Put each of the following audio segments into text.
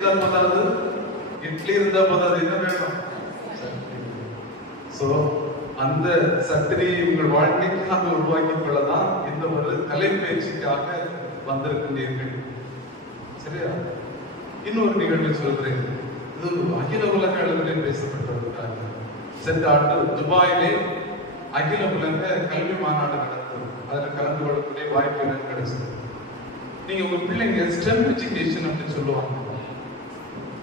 போதாது, இட்லி இருந்தா போதாது, என்ன வேணும்? சோ அந்த சத்திரியை உங்கள் வாழ்க்கைக்காக உருவாக்கிக் கொள்ளதான் இந்த ஒரு கலைப்பயிற்சிக்காக வந்திருக்கின்றீர்கள். சரியா? இன்னொரு நிகழ்வை சொல்கிறேன். இது அகில உலக அளவில் பேசப்பட்டிருக்கிறாங்க. சென்ற ஆண்டு துபாயிலே அகில உலக கல்வி மாநாடு நடந்தது. அதுல கலந்து கொள்ளக்கூடிய வாய்ப்பு எனக்கு கிடைச்சது. நீங்க உங்க பிள்ளைங்க ஸ்டெம் எஜுகேஷன் அப்படின்னு சொல்லுவாங்க,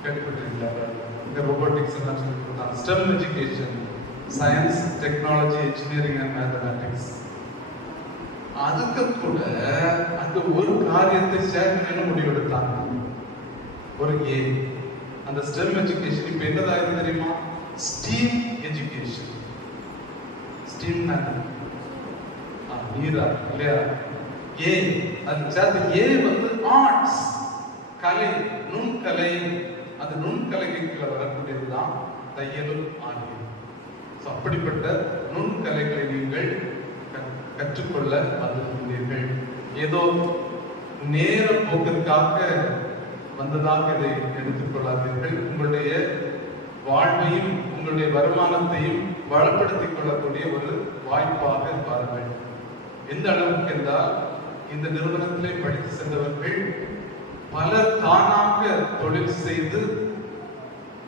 கேள்விப்பட்டிருக்கீங்களா? இந்த ரோபோட்டிக்ஸ் எல்லாம் சொல்லி கொடுத்தாங்க. Stem education, science, technology, engineering and mathematics. அதுக்கு கூட அந்த ஒரு காரியத்தை சேர்க்கணும்னு முடிவெடுத்தாங்க. ஒரு ஏ அந்த ஸ்டெம் எஜுகேஷன் இப்ப என்னதாயிருக்கு தெரியுமா? Steam education. ஸ்டீம் நீரா இல்லையா? ஏ அது சேர்த்து ஏ வந்து ஆர்ட்ஸ், கலை, நுண்கலை. அந்த நுண்கலைக்குள்ள வரக்கூடியதுதான் தையலும் ஆகியம். அப்படிப்பட்ட நுண்கலைகளை நீங்கள் கற்றுக்கொள்ள வந்திருக்கிறீர்கள். ஏதோ நேர போக்கிற்காக வந்ததாக இதை எடுத்துக்கொள்ளாதீர்கள். உங்களுடைய வாழ்வையும் உங்களுடைய வருமானத்தையும் வளப்படுத்திக் கொள்ளக்கூடிய ஒரு வாய்ப்பாக பாருங்கள். எந்த அளவுக்கு என்றால், இந்த நிறுவனத்திலே படித்து சென்றவர்கள் பலர் தானாக தொழில் செய்து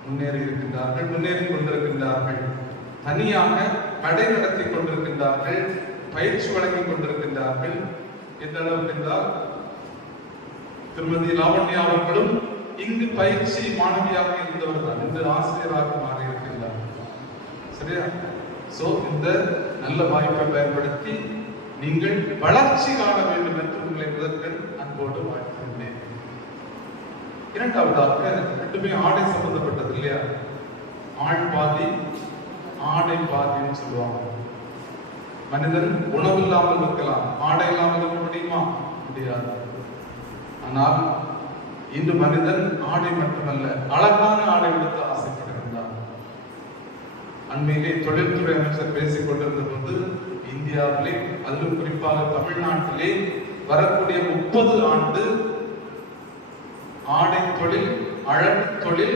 முன்னேறி இருக்கின்றார்கள், முன்னேறி கொண்டிருக்கின்றார்கள். தனியாக கடை நடத்தி கொண்டிருக்கின்றார்கள், பயிற்சி வழங்கிக் கொண்டிருக்கின்றார்கள். எந்த அளவுக்கு என்றால், திருமதி லாவண்யா அவர்களும் இங்கு பயிற்சி மாணவியாக இருந்தவர் தான், இன்று ஆசிரியராக மாறி இருக்கின்றார். சரியா? சோ இந்த நல்ல வாய்ப்பை பயன்படுத்தி நீங்கள் வளர்ச்சி காண வேண்டும் என்று உங்களை முதற்கண் அன்போடு வாழ்த்துகின்றேன். இரண்டாவதாக, ரெண்டுமே ஆடை சம்பந்தப்பட்டது இல்லையா? ஆள் பாதி ஆடை பாதின்னு சொல்லுவாங்க. மனிதன் உணவு இல்லாமல் இருக்கலாம், ஆடை இல்லாமல் இருக்க முடியுமா? முடியாது. ஆனால் இன்று மனிதன் ஆடை மட்டுமல்ல, அழகான ஆடை உடுத்த ஆசைப்படுகின்றார். அண்மையிலே தொழில்துறை அமைச்சர் பேசிக் கொண்டிருந்த போது, இந்தியாவிலே அதிலும் குறிப்பாக தமிழ்நாட்டிலே வரக்கூடிய 30 ஆண்டு ஆடை தொழில், அழகு தொழில்,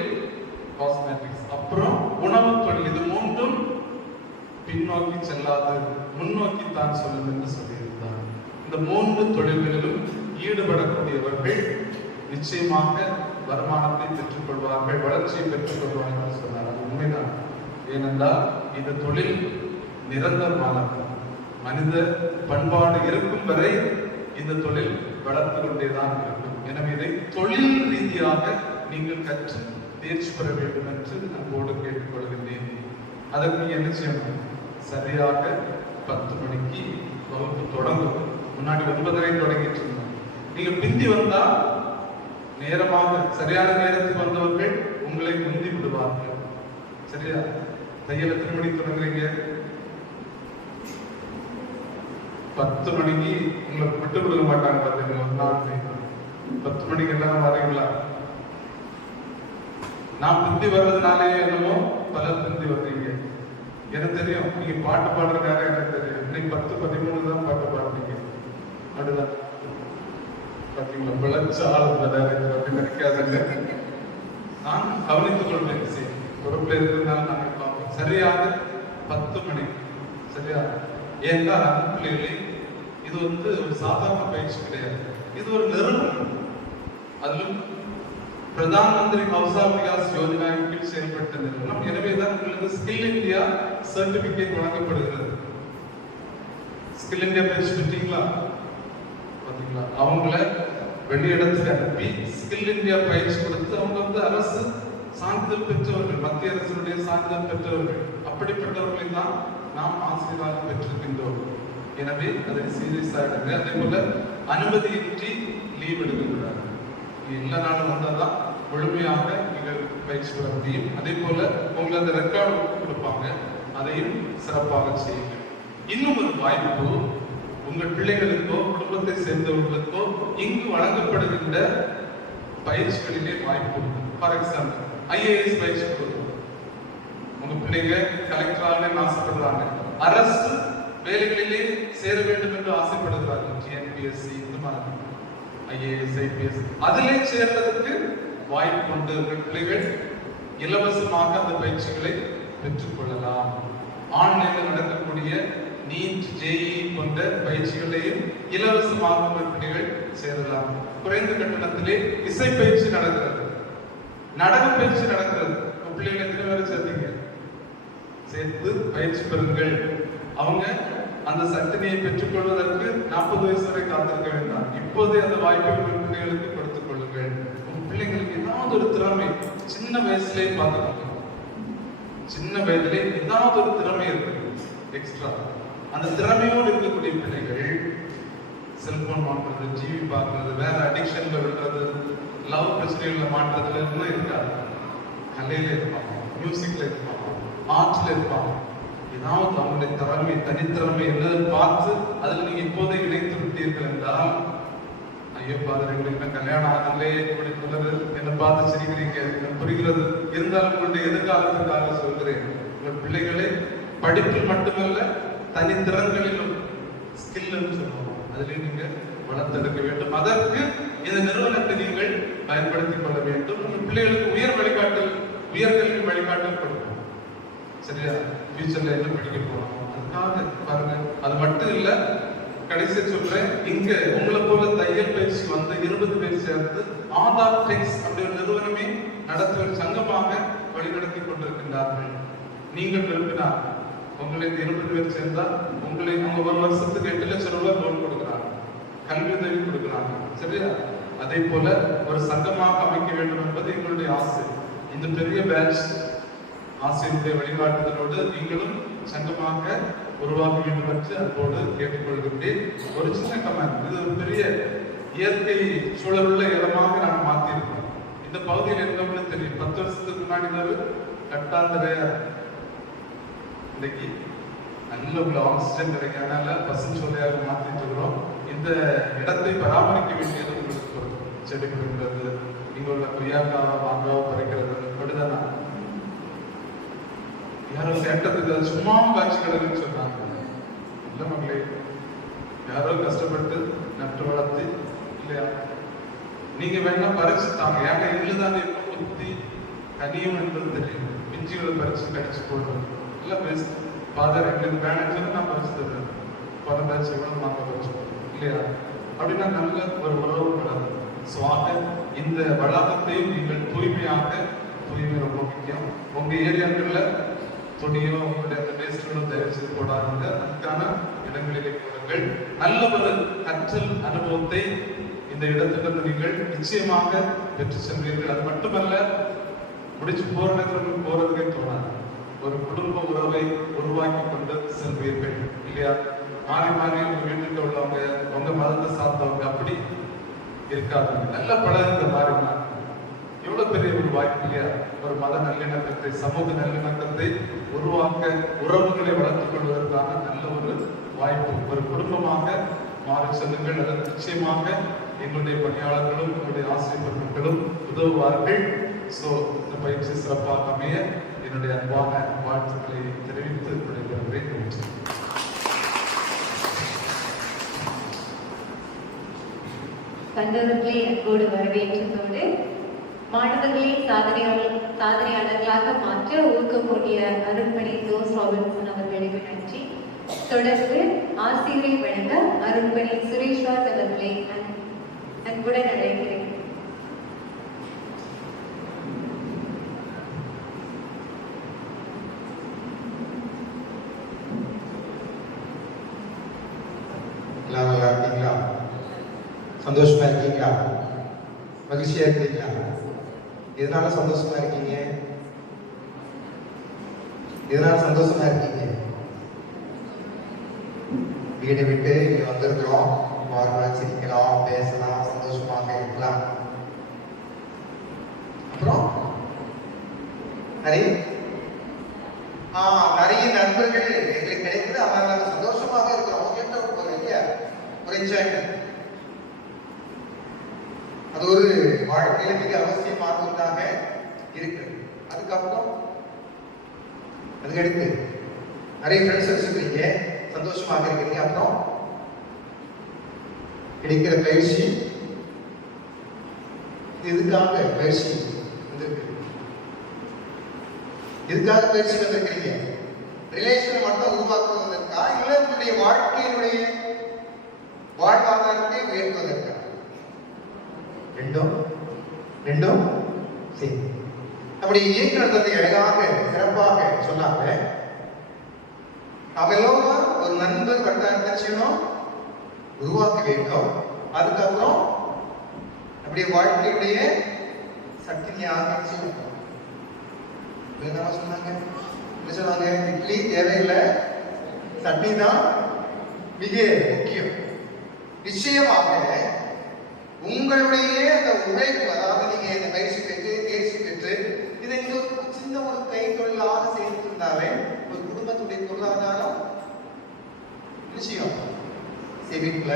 காஸ்மெட்டிக்ஸ், அப்புறம் உணவு தொழில், இது மூன்றும் பின்னோக்கி செல்லாது, முன்னோக்கி தான் சொல்லும் என்று சொல்லியிருந்தார். இந்த 3 தொழில்களிலும் ஈடுபடக்கூடியவர்கள் நிச்சயமாக வருமானத்தை பெற்றுக் கொள்வார்கள், வளர்ச்சியை பெற்றுக் கொள்வார்கள் என்று சொன்னார். அது உண்மைதான். ஏனென்றால் இந்த தொழில் நிரந்தரமானது. மனித பண்பாடு இருக்கும் வரை இந்த தொழில் வளர்த்து கொண்டேதான் இருக்கும். எனவே இதை தொழில் ரீதியாக நீங்கள் கற்று தேர்ச்சி பெற வேண்டும் என்று அன்போடு கேட்டுக்கொள்கின்றேன். அதற்கு என்ன செய்யணும்? சரியாக 10 மணிக்கு வகுப்பு தொடங்கும். முன்னாடி 9:30 தொடங்கிட்டு இருந்தோம். நீங்க பிந்தி வந்தா, நேரமாக சரியான நேரத்துக்கு வந்தவர்கள் உங்களை முந்தி விடுவார்கள். சரியா? தையல் எத்தனை மணிக்கு தொடங்குறீங்க? 10 மணிக்கு உங்களை விட்டு கொடுக்க மாட்டாங்க. பார்த்தீங்க, ஒரு நாள் 10 மணிக்கு எல்லாரும் வரீங்களா? நான் பிந்தி வர்றதுனாலே என்னமோ பலர் பிந்தி வர்றீங்க. எனக்கு தெரியும், நீங்க பாட்டு பாடுறதுக்காக எனக்கு தெரியும். இன்னைக்கு 10-13 தான் பாட்டு பாடுறீங்க. அப்படிதான் பாத்தீங்களா? பிழைச்ச ஆள் அப்படின்னு நினைக்காதுங்க. நான் கவனித்துக் கொள்வேன். பொறுப்புல இருக்கிறதுனால நாங்கள் பார்ப்போம். சரியாக 10 மணி. சரியா? ஏன்னா பிள்ளைகளே, இது ஒரு சாதாரண பயிற்சி கிடையாது. இது ஒரு நிறுவனம். அதிலும் பிரதான் மந்திரி கௌசல் விகாஸ் யோஜனாவின் கீழ் செயல்பட்ட நிறுவனம். எனவேதான் உங்களுக்கு ஸ்கில் இந்தியா சர்டிபிகேட் வழங்கப்படுகிறது. ஸ்கில் இந்தியா பயிற்சி பெற்றீங்களா? பாத்தீங்களா? அவங்கள வெளியிடத்துக்கு அனுப்பி ஸ்கில் இந்தியா பயிற்சி கொடுத்து அவங்க அரசு சான்றிதழ் பெற்றவர்கள், மத்திய அரசுடைய சான்றிதழ் பெற்றவர்கள். அப்படிப்பட்டவர்களை தான் நாம் ஆசிரியராக பெற்றிருக்கின்றோம். எனவே அதை சீரியஸா எடுங்க. அதே போல அனுமதியின்றி லீவ் எடுக்கக்கூடாது. எல்லா நாளும் வந்தால்தான் முழுமையாக நீங்கள் பயிற்சி பெற முடியும். அதே போல உங்களை அந்த ரெக்கார்டு கொடுப்பாங்க, அதையும் சிறப்பாக செய்யுங்க. இன்னும் ஒரு வாய்ப்பு, உங்கள் பிள்ளைகளுக்கோ குடும்பத்தை சேர்ந்தவர்களுக்கோ இங்கு வழங்கப்படுகின்ற பயிற்சிகளிலே வாய்ப்பு உண்டு. ஃபார் எக்ஸாம்பிள், IAS பயிற்சி கொடுக்கும். உங்க பிள்ளைங்க கலெக்டராக ஆசைப்படுறாங்க, அரசு வேலைகளிலே சேர வேண்டும் என்று ஆசைப்படுகிறார்கள். TNPSC, இந்த மாதிரி IAS, IPS, அதிலே சேர்றதுக்கு வாய்ப்பு கொண்டு உங்கள் பிள்ளைகள் இலவசமாக அந்த பயிற்சிகளை பெற்றுக்கொள்ளலாம். ஆன்லைனில் நடக்கக்கூடிய நீட், ஜேஇ போன்ற பயிற்சிகளையும் இலவசமாக உங்கள் பிள்ளைகள் சேரலாம். குறைந்த கட்டணத்திலே இசை பயிற்சி நடக்கிறது, நடன பயிற்சி நடக்கிறது. பிள்ளைகள் எத்தனை பேரை சேர்த்தீங்க? சேர்த்து பயிற்சி பெறுங்கள். அவங்க அந்த சக்தியை பெற்றுக்கொள்வதற்கு 40 வயசு வரை காத்திருக்க வேண்டாம். இப்போதே அந்த வாய்ப்பை உங்கள் பிள்ளைகளுக்கு கொடுத்துக் கொள்ளுங்கள். உங்க பிள்ளைங்களுக்கு ஏதாவது ஒரு திறமை சின்ன வயசுலேயே பார்த்துக்கோங்க. சின்ன வயதிலே ஏதாவது ஒரு திறமை இருக்கு எக்ஸ்ட்ரா. அந்த திறமையோடு இருக்கக்கூடிய பிள்ளைகள் செல்போன் மாற்றுறது, டிவி பார்க்கறது, வேற அடிக்ஷன்ல விடுறது, லவ் பிரச்சனைகளை மாற்றுறதுல இருந்து இருக்காது. கலையில இருப்பாங்க, மியூசிக்ல இருப்பாங்க, ஆர்ட்ல இருப்பாங்க. ஏதாவது அவங்களுடைய திறமை, தனித்திறமை என்னன்னு பார்த்து அதில் நீங்க இப்போதே இணைத்து விட்டீர்கள் என்றால், ஐயோ பாதர் எங்களுக்கு கல்யாணம் ஆகலே இப்படி சொல்றது என்னை பார்த்து சிரிக்கிறீங்க, புரிகிறது. இருந்தாலும் உங்களுடைய எதிர்காலத்திற்காக சொல்கிறேன். உங்கள் பிள்ளைகளை படிப்பில் மட்டுமல்ல, தனித்திறன்களிலும் ஸ்கில்னு சொல்லுவோம், அதிலே நீங்க வளர்த்தெடுக்க வேண்டும். அதற்கு இந்த நிறுவனத்தை நீங்கள் பயன்படுத்திக் கொள்ள வேண்டும். உங்கள் பிள்ளைகளுக்கு உயர் வழிகாட்டல், உயர்கல்வி வழிகாட்டல் கொடுக்கும். சரியா? ஃபியூச்சர்ல என்ன படிக்க போறோம் அதுக்காக பாருங்க. அது மட்டும் இல்ல, கடைசி சொல்றேன், இங்க உங்களை போல தையல் பயிற்சி வந்து 20 பேர் சேர்ந்து ஆதார் டெக்ஸ் அப்படி ஒரு நிறுவனமே நடத்துகிற சங்கமாக வழிநடத்தி கொண்டிருக்கின்றார்கள். நீங்கள் விரும்பினால் உங்களை 20 பேர் சேர்ந்தா உங்களை அவங்க ஒரு வருஷத்துக்கு 8 லட்சம் ரூபாய் லோன் கொடுக்குறாங்க, கல்வி உதவி கொடுக்குறாங்க. சரியா? அதே போல ஒரு சங்கமாக அமைக்க வேண்டும் என்பது எங்களுடைய ஆசை. இந்த பெரிய பேட்ச் ஆசிரியருடைய வழிகாட்டுதலோடு நீங்களும் சங்கமாக உருவாக்க வேண்டும் என்று அதோடு கேட்டுக்கொள்கின்றேன். ஒரு சின்ன கமெண்ட், இது ஒரு பெரிய இயற்கை சூழலுள்ள இடமாக நான் மாற்றிருக்கோம். இந்த பகுதியில் இருந்தவங்களும் தெரியும், 10 வருஷத்துக்கு முன்னாடி கட்டாந்தரைய இன்னைக்கு நல்ல உள்ள ஆக்சிஜன் கிடைக்காதனால பசுஞ்சோலையாக மாற்றிட்டு இருக்கிறோம். இந்த இடத்தை பராமரிக்க வேண்டியது உங்களுக்கு செடி கொடுக்கிறது, இங்க உள்ள கொய்யாக்காவை மாங்காவை பறிக்கிறது, அப்படிதானா? யாரோ கேட்டதுக்கு சும்மா காட்சி கிடக்குன்னு சொன்னாங்க. இல்ல மகளே, யாரோ கஷ்டப்பட்டு நட்டு வளர்த்து இல்லையா, நீங்க வேணா பறிச்சு தாங்க. ஏன்னா எங்களுதான் எப்ப குத்தி கனியும் என்பது தெரியும். பிஞ்சுகளை பறிச்சு கடிச்சு போடுறோம். இல்ல பேசு ஃபாதர் எங்களுக்கு வேணும்னு சொல்லி நான் பறிச்சு தருவேன். பல பறிச்சு கூட நாங்க பறிச்சு இல்லையா? அப்படின்னா நல்ல ஒரு உறவு வளரும். சுவாக இந்த வளாகத்தையும் நீங்கள் தூய்மையாக, தூய்மை ரொம்ப முக்கியம். உங்க ஏரியாக்கள்ல துணியோ உங்களுடைய அந்த வேஸ்ட்களோ தயவு செய்து போடாதுங்க. அதுக்கான இடங்களிலே போடுங்கள். நல்ல ஒரு கற்றல் அனுபவத்தை இந்த இடத்திலிருந்து நீங்கள் நிச்சயமாக பெற்று செல்வீர்கள். அது மட்டுமல்ல, முடிச்சு போற நேரத்தில் போறதுக்கே தோணாது. ஒரு குடும்ப உறவை உருவாக்கி கொண்டு செல்வீர்கள் இல்லையா? மாறி மாறி உங்க வீட்டுக்கு உள்ளவங்க, உங்க மதத்தை சார்ந்தவங்க அப்படி இருக்காது. நல்ல பழகுங்க மாறி மாறி. எவ்வளவு பெரிய ஒரு வாய்ப்பு இல்லையா? ஒரு மத நல்லிணக்கத்தை, சமூக நல்லிணக்கத்தை உருவாக்க, உறவுகளை வளர்த்துக் கொள்வதற்கான நல்ல ஒரு வாய்ப்பு. ஒரு குடும்பமாக மாறி செல்லுங்கள். அதற்கு நிச்சயமாக எங்களுடைய பணியாளர்களும் எங்களுடைய ஆசிரியர் பெருமக்களும் உதவுவார்கள். சோ இந்த பயிற்சி சிறப்பாக அமைய என்னுடைய அன்பான வாழ்த்துக்களை தெரிவித்து விடைபெறுகிறேன். கண்டவர்களே அன்போடு வரவேற்றதோடு மாணவர்களை சாதனையாளர்களாக மாற்ற ஊக்கமூட்டிய அருண்மணி ஜோஸ் ராபின்சன் அவர்களுக்கு நன்றி. தொடர்ந்து ஆசிரியரை வழங்க அருண்மணி சுரேஷ்ராஜ் அவர்களை அன்புடன் அழைக்கிறேன். நல்லா இருக்கீங்களா? சந்தோஷமா இருக்கீங்களா? மகிழ்ச்சியா இருக்கீங்களா? எதனால சந்தோஷமா இருக்கீங்க? எதனால சந்தோஷமா இருக்கீங்க? வீட்டை விட்டு இங்க வந்திருக்கிறோம், வாரலாம், சிரிக்கலாம், பேசலாம், சந்தோஷமாக இருக்கலாம். அப்புறம் நிறைய நண்பர்கள் எங்களுக்கு கிடைக்குது, அதனால நாங்கள் சந்தோஷமாக இருக்கிறோம். ஒரு என்ஜாய்மெண்ட், அது ஒரு வாழ்க்கையில மிக அவசியமான ஒன்றாக இருக்கு. அதுக்கப்புறம் அதுக்கடுத்து நிறைய ஃப்ரெண்ட்ஸ் வச்சுக்கிறீங்க, சந்தோஷமாக இருக்கிறீங்க. அப்புறம் கிடைக்கிற பயிற்சி எதுக்காக பயிற்சி வந்திருக்கு? எதுக்காக பயிற்சி வந்திருக்கிறீங்க? ரிலேஷன் மட்டும் உருவாக்குவதற்கா, இல்லை உங்களுடைய வாழ்க்கையினுடைய வாழ்வாதாரத்தை உயர்த்துவதற்கா? ரெண்டும் சரி. நம்முடைய இயக்குனர் தந்தை அழகாக சிறப்பாக சொன்னாங்க. அவெல்லாம் ஒரு நண்பர் வட்டாரத்தை உருவாக்க வேண்டும். அதுக்கப்புறம் நம்முடைய வாழ்க்கையுடைய சக்தி ஞானம் செய்யணும். சொன்னாங்க என்ன சொன்னாங்க? இட்லி தேவையில்லை, சட்னி தான் மிக முக்கியம். நிச்சயமாக உங்களுடைய அந்த உழைப்பு, அதாவது நீங்க இந்த பயிற்சி பெற்று தேர்ச்சி பெற்று இதை நீங்க சின்ன ஒரு கை தொழிலாக செய்திருந்தாலே ஒரு குடும்பத்துடைய பொருளாதாரம் நிச்சயம் சேமிப்புல,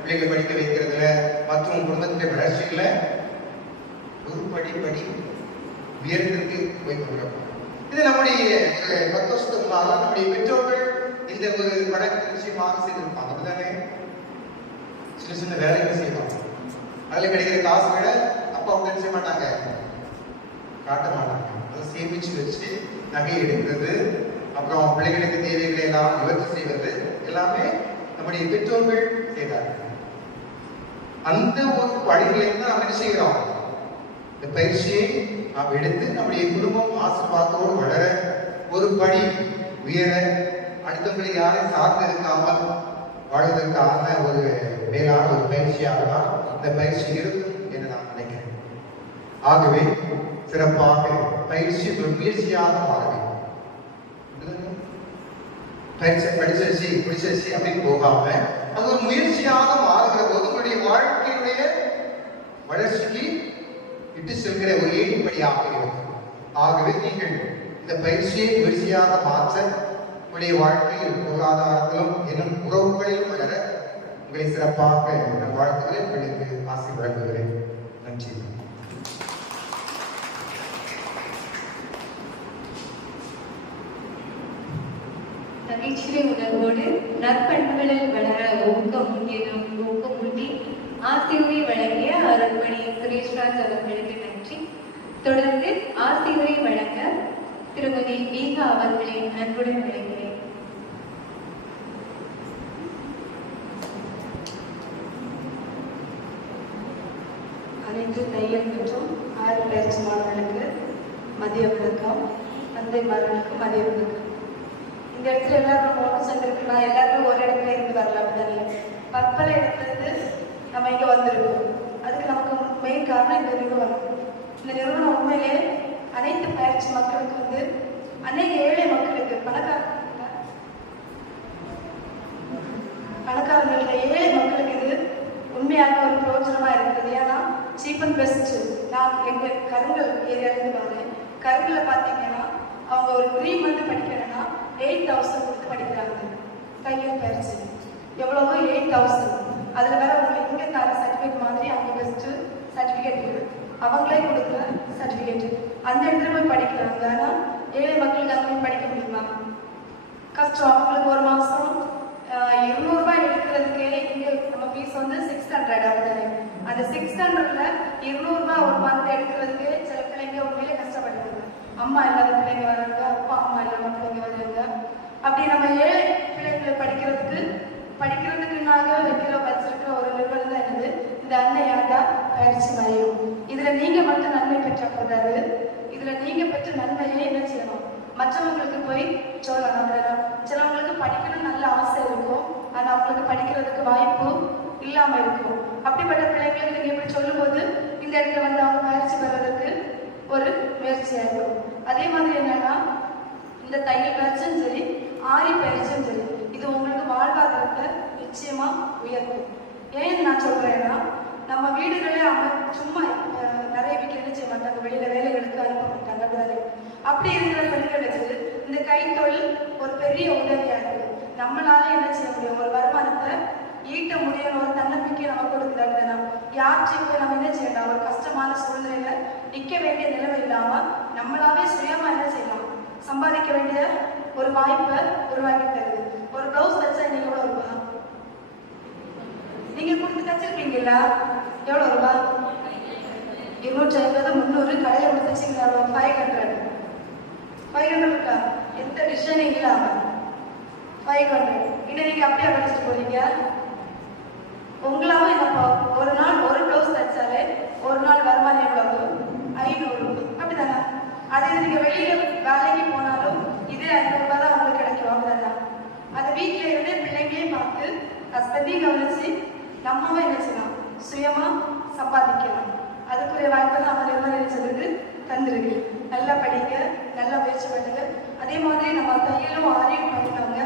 பிள்ளைகளை படிக்க வைக்கிறதுல மற்றும் குடும்பத்துடைய வளர்ச்சியில ஒரு படி உயர்ந்திருக்கு போய்கொள்கிறோம். இது நம்முடைய 10 வருஷத்துக்கு முன்னால நம்முடைய பெற்றோர்கள் இந்த ஒரு படத்தை நிச்சயமாக செய்திருப்பாங்க. அப்படிதானே? சின்ன வேலைகளை செய்வாங்க. அதுல கிடைக்கிற காசு விட அப்பா அவங்க செய்ய மாட்டாங்க, காட்ட மாட்டாங்க. அதை சேமிச்சு வச்சு நகை எடுக்கிறது, அப்புறம் பிள்ளைகளுக்கு தேவைகளை எல்லாம் நிவர்த்தி செய்வது எல்லாமே நம்முடைய பெற்றோர்கள் செய்தார்கள். அந்த ஒரு பணிகளையும் தான் நாம் என்ன செய்கிறோம்? இந்த பயிற்சியை நாம் எடுத்து நம்முடைய குடும்பம் ஆசீர்வாதத்தோடு வளர, ஒரு படி உயர, அடுத்தவங்களை யாரையும் சார்ந்து இருக்காமல் வாழ்வதற்கான ஒரு மேலான ஒரு பயிற்சியாக தான் இந்த பயிற்சி இருக்கும் என்று நான் நினைக்கிறேன். ஆகவே சிறப்பாக பயிற்சி ஒரு முயற்சியாக மாற வேண்டும். படிச்சாச்சு அப்படின்னு போகாம அது ஒரு முயற்சியாக மாறுகிற போது உங்களுடைய வாழ்க்கையுடைய வளர்ச்சிக்கு இட்டு செல்கிற ஒரு ஏணிப்படியாக இருக்கும். ஆகவே நீங்கள் இந்த பயிற்சியை முயற்சியாக மாற்ற, உங்களுடைய வாழ்க்கையில் பொருளாதாரத்திலும் இன்னும் உறவுகளிலும் வளர உங்களை சிறப்பாக நான் வாழ்த்துகிறேன். உங்களுக்கு ஆசை வழங்குகிறேன். நன்றி. நகைச்சுவை உணர்வோடு நற்பண்புகளில் வளர ஊக்கமூட்டி ஆசிரியரை வழங்கிய அருள்மணி சுரேஷ்ராஜ் அவர்களுக்கு நன்றி. தொடர்ந்து ஆசிரியரை வழங்க திருமதி தீகா அவர்களை அன்புடன் வழங்குகிறேன். அனைத்து தையல் மற்றும் ஆறு பயிற்சி மாணவர்களுக்கு மதிய வணக்கம். தந்தைமார்களுக்கு மதிய வணக்கம். இந்த இடத்துல எல்லாரும் ஒன்று சேர்ந்துருக்கலாம், எல்லாருமே ஒரு இடத்துல இருந்து வரலாம் தானே. பற்பல இடத்துலேருந்து நம்ம இங்கே வந்திருக்கோம். அதுக்கு நமக்கு மெயின் காரணம் இந்த நிறுவனம். இந்த நிறுவனம் உண்மையிலே அனைத்து பயிற்சி மக்களுக்கு அநேக ஏழை மக்களுக்கு, பணக்காரர்கள ஏழை மக்களுக்கு இது உண்மையாக ஒரு பிரயோஜனமாக இருக்குது. ஏன்னா சீப் அண்ட் பெஸ்ட். நான் எங்கள் கருங்கல் ஏரியாவிலேருந்து வரேன். கருங்கல்ல பார்த்தீங்கன்னா அவங்க ஒரு 3 மந்த் படிக்கணும்னா 8,000 கொடுத்து படிக்கிறாங்க. தையல் பயிற்சி எவ்வளவோ 8,000. அதில் வேற உங்களுக்கு இங்கே தர சர்டிஃபிகேட் மாதிரி அங்கே பெஸ்ட்டு சர்டிஃபிகேட் அவங்களே கொடுக்குற சர்டிஃபிகேட். அந்த இடத்துல போய் படிக்கிறாங்க. ஆனால் ஏழை மக்களுக்கு அங்கே போய் படிக்க முடியுமா? கஷ்டம். அவங்களுக்கு ஒரு மாதம் 200 ரூபாய் எடுக்கிறதுக்கே இங்கே நம்ம ஃபீஸ் 600 ஆகுது. அந்த 600ல 200 ரூபாய் ஒரு மந்த் எடுக்கிறதுக்கு சில பிள்ளைங்க உண்மையிலே கஷ்டப்படுறாங்க. அம்மா இல்லாத பிள்ளைங்க வராங்க, அப்பா அம்மா இல்லாம பிள்ளைங்க வராங்க. அப்படி நம்ம ஏழை பிள்ளைங்களை படிக்கிறதுக்குனாக வச்சிருக்கிற ஒரு நிறுவனம் தான் என்னது இந்த அன்னையாண்டா பயிற்சி மையம். இதுல நீங்க மட்டும் நன்மை பெற்ற கூடாது. இதுல நீங்க பெற்ற நன்மையை என்ன செய்யணும்? மற்றவங்களுக்கு போய் சொல்லணும். சிலவங்களுக்கு படிக்கணும் நல்ல ஆசை இருக்கும், ஆனா அவங்களுக்கு படிக்கிறதுக்கு வாய்ப்பு இல்லாம இருக்கும். அப்படிப்பட்ட பிள்ளைங்களுக்கு நீங்க எப்படி சொல்லும்போது இந்த இடத்துல அவங்க பயிற்சி பெறதுக்கு ஒரு முயற்சியா இருக்கும். அதே மாதிரி என்னன்னா இந்த தையல் பயிற்சியும் சரி, ஆரி பயிற்சியும் சரி, இது உங்களுக்கு வாழ்வாதாரத்தை நிச்சயமா உயர்த்தும். ஏன் நான் சொல்றேன்னா, நம்ம வீடுகளே சும்மா நிறைய வீட்டில் என்ன செய்ய மாட்டாங்க, வெளியில வேலைகளுக்கு அனுப்ப மாட்டாங்க. அப்படி இருக்கிற பெண்களுக்கு இந்த கைத்தொழில் ஒரு பெரிய உதவியா இருக்கு. நம்மளால என்ன செய்ய முடியும்? ஒரு வருமானத்தை ஈட்ட முடியும், ஒரு தன்னம்பிக்கை நம்ம கொடுக்குறாங்க. யார்கிட்டையும் போய் நம்ம என்ன செய்யலாம்? ஒரு கஷ்டமான சூழ்நிலையில நிற்க வேண்டிய நிலைமை இல்லாம நம்மளாவே சுயமா என்ன செய்யலாம்? சம்பாதிக்க வேண்டிய ஒரு வாய்ப்பை உருவாக்கி தருது. ஒரு பிளவுஸ் தச்சா இன்னைக்கு எவ்வளவு ரூபா? நீங்க கொடுத்து தச்சிருப்பீங்களா? எவ்வளவு ரூபா? 250, 300 கடையில் கொடுத்துச்சிங்களா 500. 500 இருக்கா? எந்த டிசைனும் இல்லாம 500. இன்னும் நீங்க அப்படியே படிச்சுட்டு போறீங்க. உங்களாவும் என்னப்பா ஒரு நாள் ஒரு ப்ளவுஸ் தைச்சாலே ஒரு நாள் வருமானம் எவ்வளவு? 500. அப்படிதானே? அதே நீங்க வெளியில வேலைக்கு போனாலும் இதே 500 ரூபாய் தான் உங்களுக்கு கிடைக்கும். அவ்வளவுதான். அதை வீட்டில இருந்து பிள்ளைங்களையும் பார்த்து ஹஸ்பண்டையும் கவனிச்சு நம்மவும் என்ன செய்யலாம்? சுயமா சம்பாதிக்கலாம். அதுக்குரிய வாய்ப்பு தான் நம்ம நிறுவனம் சொல்லுது தந்துருக்கு. நல்லா படிங்க, நல்லா முயற்சி பண்ணுங்க. அதே மாதிரி நம்ம தையலும் ஆரியும் பண்ணினவங்க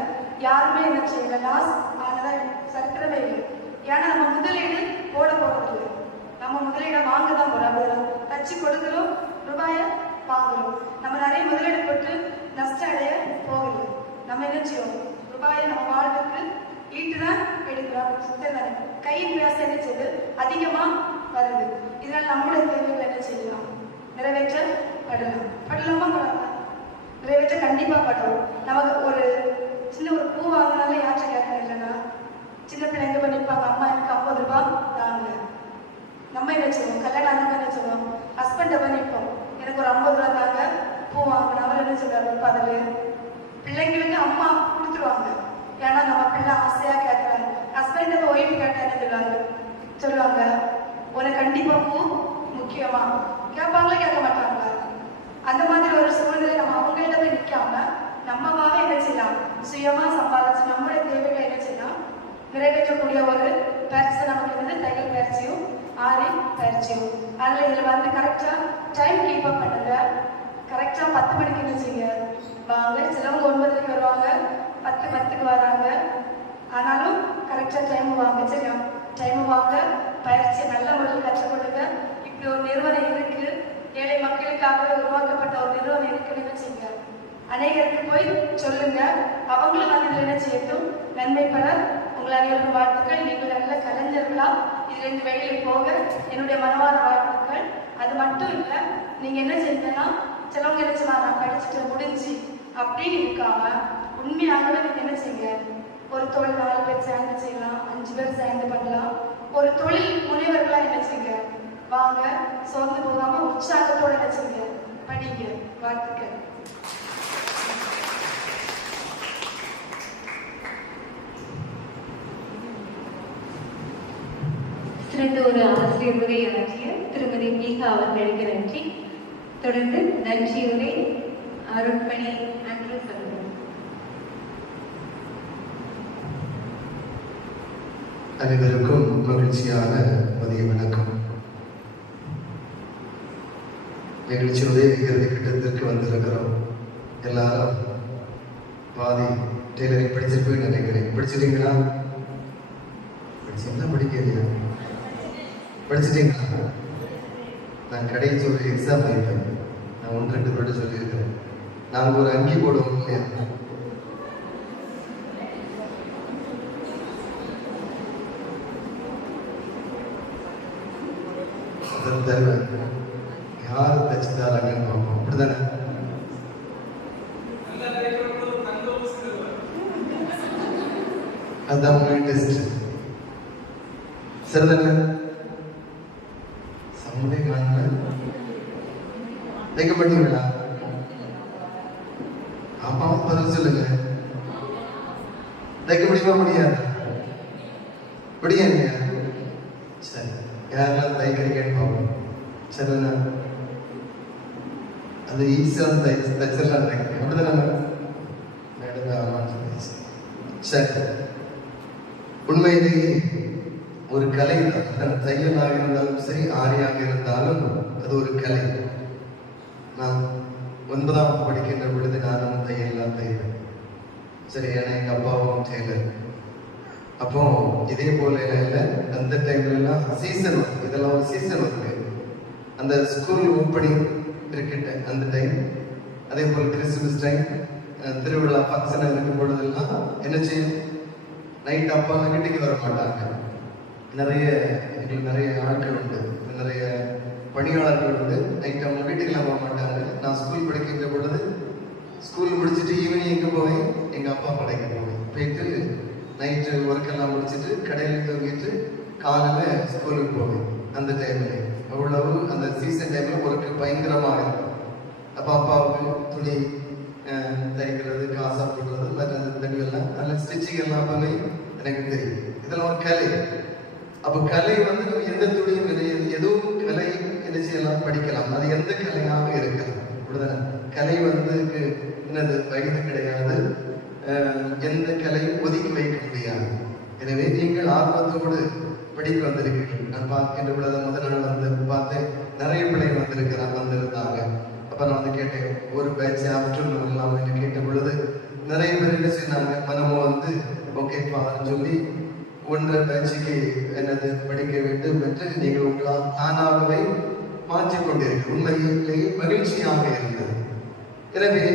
யாருமே என்ன செய்யல லாஸ் ஆனதா சரித்திரமே இல்லை. ஏன்னா நம்ம முதலீடு போட போறதில்லை. நம்ம முதலீடை வாங்க தான் போறோம். அப்படிதான் தச்சு கொடுக்குறோம், ரூபாய வாங்குறோம். நம்ம நிறைய முதலீடு போட்டு நஷ்டம் அடைய போகல. நம்ம என்ன செய்வோம்? ரூபாயை நம்ம வாழ்வுக்கு ஈட்டுதான் எடுக்கிறோம். கையின் பிரயாசம் என்ன செய்யுது? அதிகமா வருது. இதனால் நம்முடைய தேவைகள் என்ன செய்யலாம்? நிறைவேற்றப்படலாம். படலாமா? படலாம். நிறைவேற்ற கண்டிப்பா படுறோம். நமக்கு ஒரு சின்ன ஒரு பூ வாங்கினாலும் யார்கிட்ட கேட்க இல்லைன்னா சின்ன பிள்ளைங்க பண்ணிப்பாங்க, அம்மா எனக்கு 50 ரூபாய் தாங்க. நம்ம என்ன செய்வோம்? கல்யாணம் ஆனவங்க என்ன செய்வோம்? ஹஸ்பண்டை பண்ணிப்போம், எனக்கு ஒரு 50 ரூபாய் தாங்க பூ வாங்கணும். அவர் என்ன சொல்றாரு? 30. பிள்ளைங்களுக்கு அம்மா கொடுத்துருவாங்க. ஏன்னா நம்ம பிள்ளை ஆசையா கேட்கறாங்க. ஹஸ்பண்ட் ஒய்ஃப் கேட்டா என்ன சொல்லுவாங்க? உனக்கு கண்டிப்பா பூ முக்கியமா கேட்பாங்களே, கேட்க மாட்டாங்களா? அந்த மாதிரி ஒரு சூழ்நிலை நம்ம அவங்கள்ட்ட போய் நிற்காம நம்மவாவே என்ன செய்யலாம்? சுயமா சம்பாதிச்சு நம்முடைய தேவைகளை என்ன செய்யலாம்? நிறைவேற்றக்கூடிய ஒரு பயிற்சி நமக்கு வந்து தையல் பயிற்சியும் ஆரி பயிற்சியும். அதில் இதில் வந்து கரெக்டா டைம் கீப் அப் பண்ணுங்க. கரெக்டா 10 மணிக்கு என்ன செய்யுங்க வாங்க. சிலவங்க 9 மணிக்கு வருவாங்க, 10:10க்கு வராங்க. ஆனாலும் கரெக்டா டைம் வாங்க. சரியா? டைம் வாங்க. பயிற்சியை நல்ல முறையில் கற்றுக்கொள்ளுங்க. இப்படி ஒரு நிறுவனம் இருக்கு, ஏழை மக்களுக்காக உருவாக்கப்பட்ட ஒரு நிறுவனம் இருக்குன்னு வச்சுங்க. அநேகருக்கு போய் சொல்லுங்க. அவங்களும் வந்து என்ன செய்யட்டும்? நன்மை பெற உங்கள் அனைவருக்கும் வாழ்த்துக்கள். நீங்கள் நல்ல கலைஞர்களா இதிலிருந்து வெளியில் போக என்னுடைய மனவார வாழ்த்துக்கள். அது மட்டும் இல்லை, நீங்க என்ன செய்யுங்கன்னா சிலவங்க என்ன செய்யலாம், நான் படிச்சுட்டு முடிஞ்சு அப்படின்னு இருக்காம உண்மையாகவே நீங்க என்ன செய்யுங்க? ஒரு தொழில் 4 பேர் சேர்ந்து செய்யலாம், 5 பேர் சேர்ந்து பண்ணலாம். ஒரு தொழில் முனைவர்களா என்ன செய்யுங்க? வாங்க, சோர்ந்து போகாம உற்சாகத்தோட என்ன செய்யுங்க? படிங்க. வாழ்த்துக்கள். சிறந்த ஒரு ஆசிரியர் உரையாற்றிய திருமதி மீகா அவர்களுக்கு நன்றி. தொடர்ந்து நன்றியுரை அருண்மணி ஆண்ட்ரூஸ் அவர்கள். அனைவருக்கும் மகிழ்ச்சியான மதிய வணக்கம். நிகழ்ச்சியுடைய இறுதி கட்டத்திற்கு வந்திருக்கிறோம். எல்லாரும் பாதி டெய்லரிங் படிச்சிருப்பேன்னு நினைக்கிறேன். படிச்சிட்டீங்களா? படிச்சீங்களா? படிக்கலையா? படிச்சிட்டீங்களா? நான் கடைசி ஒரு எக்ஸாம் எழுதிட்டேன். நான் 1-2 பேர்ட்டு சொல்லியிருக்கிறேன். நாங்கள் ஒரு அங்கி போடுவோம் இல்லையா? யாரு தச்சு தராங்கன்னு பார்ப்போம். அப்படிதானே? அதுதான் உங்க டெஸ்ட். சரிதானே? சவுண்டே காணல. தைக்க மாட்டீங்களா? ஆமா, பதில் சொல்லுங்க. தைக்க முடியுமா? முடியாது. முடியாது. சரி, யாரெல்லாம் தைக்கிறீங்கன்னு பார்ப்போம். சரிண்ணா, அது ஈஸியாக தைச்சிடலாம். தைக்கிறேன். அப்படிதானே? மேடம் ஆமான்னு சொல்லிடுச்சு. சரி, உண்மையிலேயே ஒரு கலை தான். தையலாக இருந்தாலும் சரி, ஆரியாக இருந்தாலும் அது ஒரு கலை. நான் 9ஆம் படிக்கின்ற பொழுது நானும் தையல்லாம் தைப்பேன். சரி, ஏன்னா எங்கள் அப்பாவும் டெய்லர். அப்போ இதே போல இல்லை, அந்த டைம்லாம் சீசன் வந்து, இதெல்லாம் ஒரு சீசன் வந்து அந்த ஸ்கூல் ஓப்பனிங் இருக்கிட்ட அந்த டைம், அதே போல் கிறிஸ்துமஸ் டைம், திருவிழா ஃபங்க்ஷன் இருக்கும் பொழுதெல்லாம் என்ன செய்யும்? நைட் அப்பா வீட்டுக்கு வர மாட்டாங்க. எங்களுக்கு நிறைய ஆட்கள் உண்டு, நிறைய பணியாளர்கள் உண்டு. நைட் அவங்க வீட்டுக்கெல்லாம் போக மாட்டாங்க. நான் ஸ்கூல் படிக்கின்ற பொழுது ஸ்கூல் முடிச்சுட்டு ஈவினிங் எங்கே போவேன்? எங்கள் அப்பா கடைக்கு போவேன். போயிட்டு நைட்டு ஒர்க்கெல்லாம் முடிச்சுட்டு கடையில் தூங்கிட்டு காலையில் ஸ்கூலுக்கு போவேன். அந்த டைம்ல அவ்வளவு அந்த சீசன் டைம்ல ஒர்க்கு பயங்கரமாக இருக்கும். அப்போ அப்பாவுக்கு துணி தைக்கிறது, காசா போடுறது, மற்ற தனியெல்லாம் அதில் ஸ்டிச்சிங் எல்லாமே எனக்கு தெரியும். இதெல்லாம் ஒரு கலை. அப்போ கலை வந்து நம்ம எந்த துணியும் எதுவும் கலை என்ன செய்யலாம், படிக்கலாம். அது எந்த கலையாக இருக்கலாம். அப்படிதானே? கலை வந்து என்னது வயது கிடையாது, எந்த கலையும் ஒதுக்கி வைக்க முடியாது. எனவே நீங்கள் ஆர்வத்தோடு படிக்க வந்திருக்கீர்கள். நான் பார்க்கின்ற பொழுது முதல் நாள் வந்து பார்த்தேன், நிறைய பிள்ளைகள் வந்திருந்தாங்க. அப்ப நான் வந்து கேட்டேன், ஒரு பேட்ச் ஆஃப்டர்நூன் எல்லாம் என்று கேட்ட பொழுது நிறைய பேர் என்ன செய்தாங்க, மனமோ வந்து ஓகே ஃபாதர்னு சொல்லி 1.5 பேட்சுக்கு என்னது படிக்க வேண்டும் என்று நீங்கள் உங்களால் தானாகவே மாற்றிக்கொண்டிருக்க உண்மையிலேயே மகிழ்ச்சியாக இருந்தது. எனவே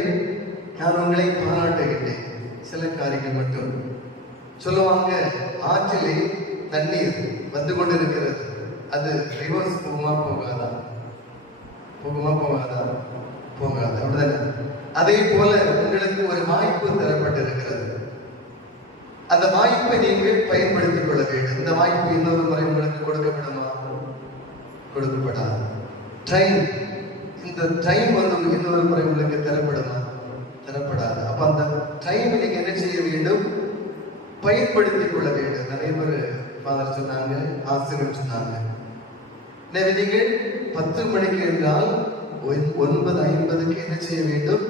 நான் உங்களை பாராட்டுகின்றேன். சில காரியங்கள் மட்டும் சொல்லுவாங்க, ஆற்றிலே தண்ணீர் வந்து கொண்டிருக்கிறது, அது ரிவர்ஸ் போகுமா போகாதா? போகாது. அப்படிதானே? அதே போல உங்களுக்கு ஒரு வாய்ப்பு தரப்பட்டிருக்கிறது. அந்த வாய்ப்பை நீங்கள் பயன்படுத்திக் கொள்ள வேண்டும். இந்த வாய்ப்பு இன்னொரு முறை உங்களுக்கு கொடுக்கப்படுமா? கொடுக்கப்படாது. இந்த டைம் வந்து இன்னொரு முறை உங்களுக்கு தரப்படுமா? தரப்படாது. அப்ப அந்த டைம் நீங்க என்ன செய்ய வேண்டும்? பயன்படுத்திக் கொள்ள வேண்டும். நிறைய பேர் ஃபாதர் சொன்னாங்க, ஆசிரியர் சொன்னாங்க, எனவே நீங்கள் 10 மணிக்கு என்றால் 9:50 என்ன செய்ய வேண்டும்?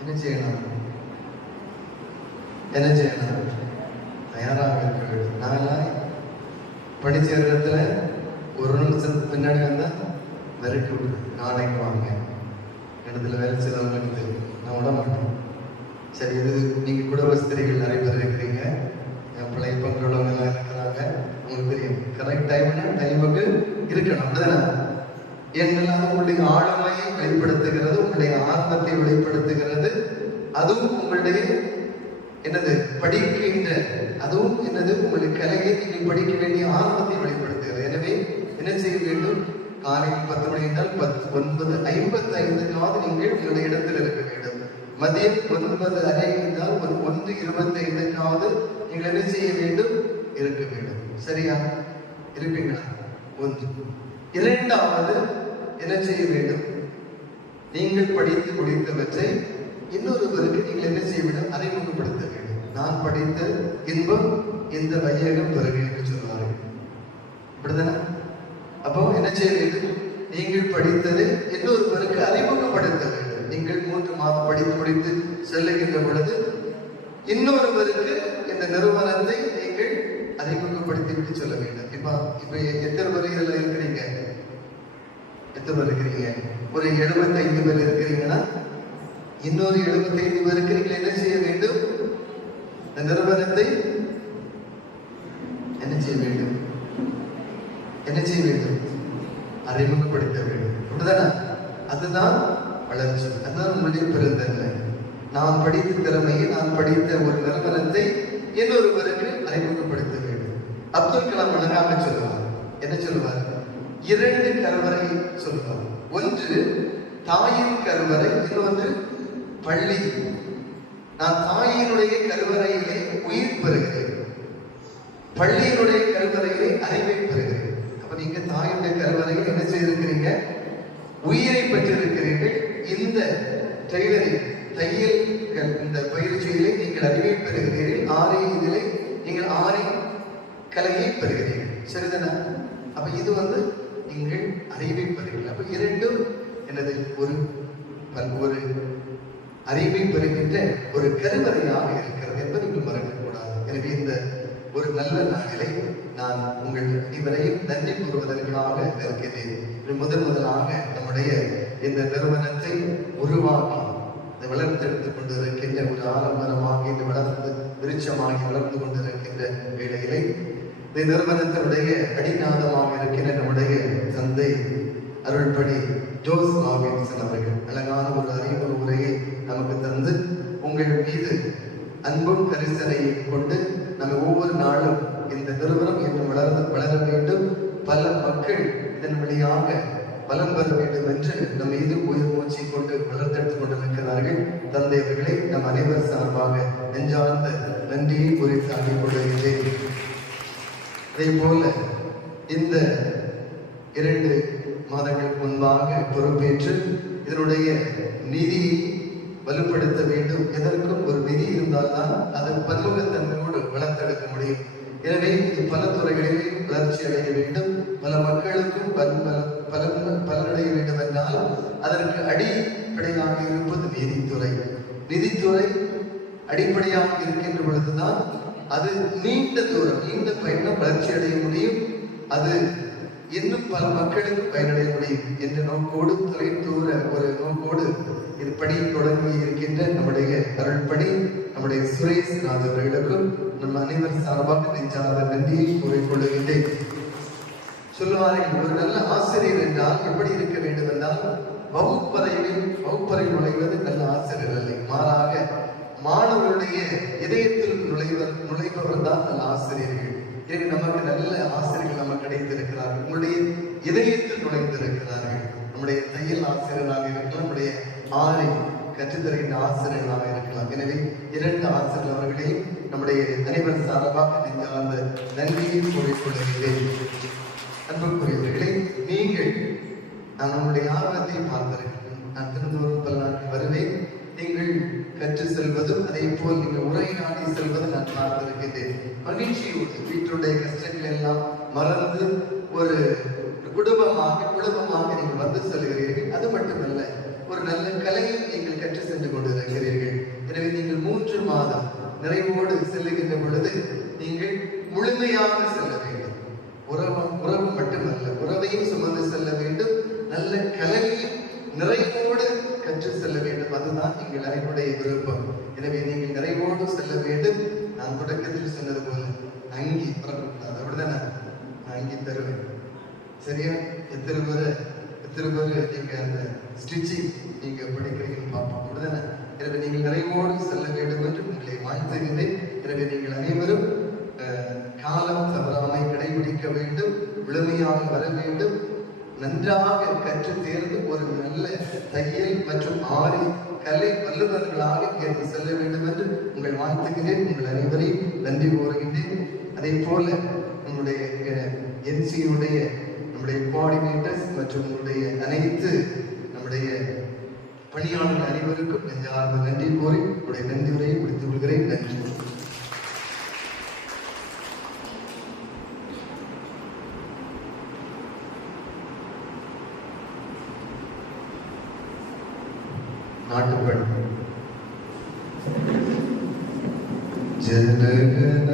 என்ன செய்யணும்? தயாராக இருக்க வேண்டும். நான்லாம் படிச்ச இடத்துல ஒரு நிமிஷம் பின்னாடி வந்தா விரட்டி விடு, நாளைக்கு வாங்க, இடத்துல வேலை செய்தவங்களுக்கு தெரியும், நான் விட மாட்டேன். சரி, இது நீங்க குடும்பஸ்திரிகள் நிறைய பேர் இருக்கிறீங்க, பிள்ளை பண்றவங்க எல்லாம் இருக்கிறாங்க, உங்களுக்கு தெரியும் கரெக்ட் டைமுக்கு இருக்கணும். அப்படிதானே? என்னெல்லாம் உங்களுடைய ஆளுமையை வெளிப்படுத்துகிறது, உங்களுடைய ஆர்வத்தை வெளிப்படுத்துகிறது. அதுவும் உங்களுடைய என்னது படிக்கின்ற, அதுவும் என்னது உங்களுடைய கலையை நீங்கள் படிக்க வேண்டிய ஆர்வத்தை வெளிப்படுத்துகிறது. எனவே என்ன செய்ய வேண்டும்? காலையில் 10 மணி என்றால் 9:55 நீங்கள் உங்களுடைய இடத்தில் இருக்க வேண்டும். மதியம் 9:30 என்றால் 1:25 நீங்கள் என்ன செய்ய வேண்டும்? இருக்க வேண்டும். சரியா? இருப்பீங்களா? ஒன்று. இரண்டாவது என்ன செய்ய வேண்டும்? நீங்கள் படித்து முடித்தவற்றை இன்னொருவருக்கு நீங்கள் என்ன செய்ய வேண்டும்? அறிமுகப்படுத்த வேண்டும். நான் படித்த இன்பம் இந்த வையகம் பிறகு என்று சொல்வார்கள். அப்படிதானே? அப்போ என்ன செய்ய வேண்டும்? நீங்கள் படித்ததை இன்னொருவருக்கு அறிமுகப்படுத்த வேண்டும். நீங்கள் 3 மாதம் படித்து முடித்து செல்லுகின்ற பொழுது இன்னொருவருக்கு இந்த நிறுவனத்தை நீங்கள் அறிமுகப்படுத்தி விட்டு சொல்ல வேண்டும். இப்ப எத்தனை பேர் இதுல இருக்கிறீங்க? எத்தனை பேர் இருக்கிறீங்க? ஒரு 75 பேர் இருக்கிறீங்கன்னா இன்னொரு 75 பேருக்கு நீங்கள் என்ன செய்ய வேண்டும்? இந்த நிறுவனத்தை என்ன செய்ய வேண்டும்? அறிமுகப்படுத்த வேண்டும். அப்படிதானே? அதுதான் வளர்ச்சி, அதுதான் உங்களுடைய பெருந்தன்மை. நான் படித்த திறமையை, நான் படித்த ஒரு நிறுவனத்தை இன்னொருவருக்கு அறிமுகப்படுத்த வேண்டும். அப்துல் கலாம் அழகாக சொல்லுவார். என்ன சொல்லுவார்? 2 கருவறை சொல்லுவார். ஒன்று தாயின் கருவறை, இன்னொன்று பள்ளி. நான் தாயினுடைய கருவறையிலே உயிர் பெறுகிறேன், பள்ளியினுடைய கருவறையிலே அறிவை பெறுகிறேன். அப்ப நீங்க தாயுடைய கருவறையில் என்ன செய்திருக்கிறீங்க? உயிரை பெற்றிருக்கிறீர்கள். இந்த டைலரிங், தையல் இந்த பயிற்சியிலே நீங்கள் அறிவை பெறுகிறீர்கள். இதிலே நீங்கள் கலையை பெறுகிறீர்கள். சரிதானே? அப்ப இது வந்து நீங்கள் அறிவை பெறுகிறீர்கள். அப்ப இரண்டும் என்னது? ஒரு அறிவை பெறுகின்ற ஒரு கருவறையாக இருக்கிறது என்பதை நீங்கள் மறக்கக்கூடாது. எனவே இந்த ஒரு நல்ல நாளிலே நான் உங்கள் அனைவரையும் நன்றி கூறுவதற்காக இருக்கிறேன். முதலாக நம்முடைய இந்த நிறுவனத்தை உருவாக்கி வளர்த்தெடுத்துக் கொண்டிருக்கின்ற ஒரு ஆலமரமாக இன்று வளர்ந்து விருட்சமாகி வளர்ந்து கொண்டிருக்கின்ற வேளையிலே இந்த நிறுவனத்தினுடைய அடிநாதமாக இருக்கின்ற நம்முடைய தந்தை அருள்பணி ஜோஸ் ராபின்சன் அவர்கள் அழகான ஒரு அறிவு உரையை நமக்கு தந்து உங்கள் மீது அன்பும் கரிசனையை கொண்டு நம்ம ஒவ்வொரு நாளும் இந்த நிறுவனம் இன்னும் வளர வேண்டும், பல மக்கள் இதன் வழியாக பலம் பெற வேண்டும் என்று நம் மீது உயிர் மூச்சை கொண்டு வளர்த்தெடுத்துக் கொண்டிருக்கிறார்கள். தந்தை அவர்களை நம் அனைவர் சார்பாக நெஞ்சார்ந்த நன்றியை கூறி சாகிக் கொண்டிருக்கிறேன். அதே போல இந்த 2 மாதங்களுக்கு முன்பாக பொறுப்பேற்று இதனுடைய நிதியை வலுப்படுத்த வேண்டும். எதற்கும் ஒரு நிதி இருந்தால்தான் அது பன்முகத்தன்மையோடு வளர்த்தெடுக்க முடியும். எனவே இது பல துறைகளிலே வளர்ச்சி அடைய வேண்டும், பல மக்களுக்கும் பலனடைய வேண்டும் என்றால் அதற்கு அடிப்படையாக இருப்பது நீதித்துறை. நீதித்துறை அடிப்படையாக இருக்கின்ற பொழுதுதான் அது நீண்ட தூரம், நீண்ட பயணம் வளர்ச்சி அடைய முடியும். அது இன்னும் பல மக்களுக்கு பயனடைய முடியும் என்ற நோக்கோடு, தொலைதூர ஒரு நோக்கோடு இது பணி தொடங்கி இருக்கின்ற நம்முடைய அருள்பணி நம்முடைய சுரேஷ் ராஜ் அவர்களுக்கும் நம் அனைவர் சார்பாக நெஞ்சார்ந்த நன்றியை கூறிக்கொள்ளுகின்றேன். சொல்லுவார்கள், ஒரு நல்ல ஆசிரியர் என்றால் எப்படி இருக்க வேண்டும் என்றால் வகுப்பறையில் நுழைவது நல்ல ஆசிரியர் இல்லை, மாறாக மாணவருடைய இதயத்தில் நுழைபவர் தான் நல்ல ஆசிரியர்கள். எனவே நமக்கு நல்ல ஆசிரியர்கள் நமக்கு கிடைத்திருக்கிறார்கள், உங்களுடைய இதயத்தில் நுழைந்திருக்கிறார்கள். நம்முடைய தையல் ஆசிரியராக இருக்கலாம், நம்முடைய ஆறை கற்றுத்தருகின்ற ஆசிரியர்களாக இருக்கலாம். எனவே 2 ஆசிரியர் அவர்களே நம்முடைய அனைவர் சார்பாக நெஞ்சார்ந்த நன்றியை கூறிக்கொள்கிறேன். அன்புக்குரியவர்களே, நீங்கள் நான் உங்களுடைய ஆர்வத்தை பார்த்திருக்கிறேன். நான் திருந்தோறும் பல நாட்கள் வருவேன், நீங்கள் கற்று செல்வதும் அதே போல் நீங்கள் உரையாடி செல்வதும் நான் பார்த்திருக்கின்றேன். மகிழ்ச்சியோடு வீட்டுடைய கஷ்டங்கள் எல்லாம் மறந்து ஒரு குடும்பமாக நீங்கள் வந்து செல்கிறீர்கள். அது மட்டுமல்ல, ஒரு நல்ல கலையை நீங்கள் கற்று சென்று கொண்டிருக்கிறீர்கள். எனவே நீங்கள் 3 மாதம் நிறைவோடு செல்லுகின்ற பொழுது நீங்கள் முழுமையாக செல்ல வேண்டும். உறவு மட்டுமல்ல, உறவையும் சுமந்து செல்ல வேண்டும், நல்ல கலையையும் நிறைவோடு கற்று செல்ல வேண்டும். அதுதான் எங்கள் அனைவருடைய விருப்பம். எனவே நீங்கள் நிறைவோடு செல்ல வேண்டும். நான் தொடக்கத்தில் சொன்னது போல அங்கி வரக்கூடாது, அப்படிதானே? அங்கி தருவேன், சரியா? எத்தனை பேர் நீங்க அந்த ஸ்டிச்சிங் நீங்க படிக்கிறீங்கன்னு பார்ப்போம், அப்படிதானே? எனவே நீங்கள் நிறைவோடு செல்ல வேண்டும் என்று உங்களை வாழ்த்துகிறேன். எனவே நீங்கள் அனைவரும் காலம் தவறாமை கடைபிடிக்க வேண்டும், முழுமையாக வர வேண்டும், நன்றாக கற்று தேர்ந்து ஒரு நல்ல தையல் மற்றும் ஆரி கலை வல்லுநர்களாக இங்கிருந்து செல்ல வேண்டும் என்று உங்கள் வாழ்த்துகிறேன். உங்கள் அனைவரையும் நன்றி கூறுகின்றேன். அதே போல நம்முடைய என்சியுடைய நம்முடைய கோஆர்டினேட்டர்ஸ் மற்றும் உங்களுடைய அனைத்து நம்முடைய பணியாளர்கள் அனைவருக்கும் நெஞ்சார்ந்த நன்றி கூறி உங்களுடைய நன்றி உரையை முடித்துக் கொள்கிறேன். நன்றி. நாட்டுப்பணி. ஜனகன